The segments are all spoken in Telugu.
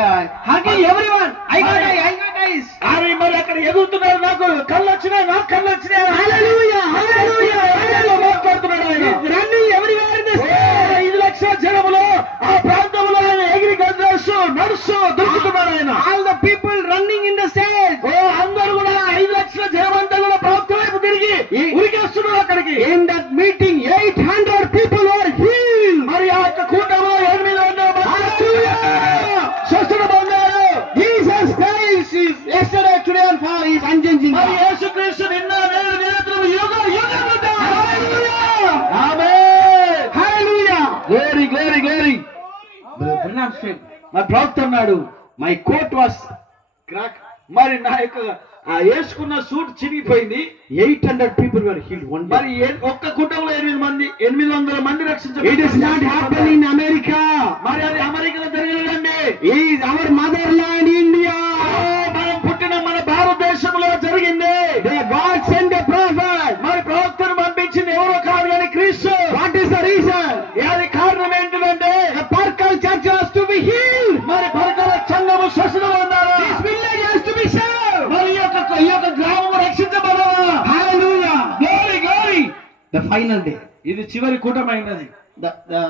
hugging everyone. I got eyes. అరే మరి అక్కడ ఎగురుతున్నారు, నాకు కళ్ళు వచ్చినాయి, నాకు కళ్ళు వచ్చినాయి. Hallelujah, hallelujah, hallelujah. మాట్లాడుతున్నాడు ఆయన. He's running everywhere in the sky. 5 లక్షల జనములో ఆ ప్రాంతంలో ఆయన ఎగిరి గంతులేస్తూ నడుస్తూ దొరుకుతున్నాడు ఆయన. All the people running in the stage. అందరూ కూడా 5 లక్షల జనమంతా కూడా ప్రాంతం వైపు తిరిగి ఉరికేస్తున్నారు అక్కడికి. In that meeting, 800 people were healed. మరి ఆ యొక్క కూటమిలో 800 మంది స్వస్థత పొందారు. Jesus Christ is yesterday, today and forever. He is unchanging. మరి యేసుక్రీస్తు నిన్న నేడు నిరంతరం యుగం ఉంటాడు. Hallelujah. ఆమేన్. Hallelujah. Glory glory glory. Branham said, మరి ప్రవక్త అన్నాడు, my coat was cracked. మరి నా యొక్క ఆ వేసుకున్న suit చిరిగిపోయింది. 800 people were healed one day. మరి ఒక్క కుటుంబంలో 800 మంది రక్షించబడ్డారు. It is not happening in America. మరి అది అమెరికాలో జరిగినదండి. It is our motherland, India. మనం పుట్టిన మన భారతదేశంలో జరిగింది. The God sent a prophet. మరి ప్రవక్తను పంపించింది ఎవరో కాదు కానీ క్రీస్తు. What is the reason? అది కారణం ఏంటంటే The Parkal church has to be healed. మరి పరకాల సంఘము స్వస్థత పొందాలా? This village has to be saved. మరి ఈ యొక్క గ్రామము రక్షించబడాలా? Hallelujah. Glory glory. The final day. ఇది చివరి కూటమైనది.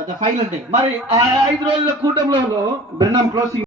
The final day. మరి ఆ 5 రోజుల కూటంలో Branham closing.